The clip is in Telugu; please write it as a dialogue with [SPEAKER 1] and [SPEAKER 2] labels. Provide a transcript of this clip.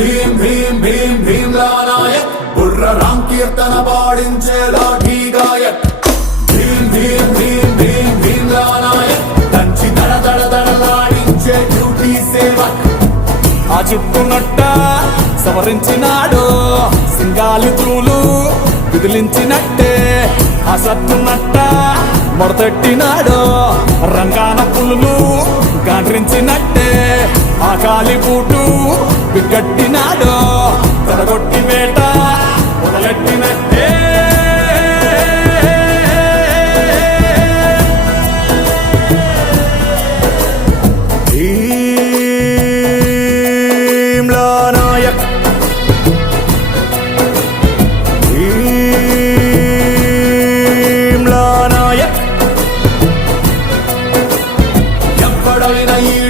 [SPEAKER 1] భీం భీం భీం భీం నాయక్. బుర్ర రామ్ కీర్తన పాడించే లాఠీ గాయక్. భీం భీం భీం భీం భీం నాయక్. దంచి దడ దడ దడలాడించే డ్యూటీ సేవక్.
[SPEAKER 2] ఆ చుట్టునట్ట సవరించినాడు సింగాలి తూలు విదిలించినట్టే. ఆ సత్తునట్ట మొడతెట్టినాడు రంగాన పులులు గాండ్రించినట్టే. ఆ కాలి బూటు చెప్పి కప్పికట్టినాడో తలగొట్టి వేట మొదలెట్టినట్టే ఎవడైనా ఈ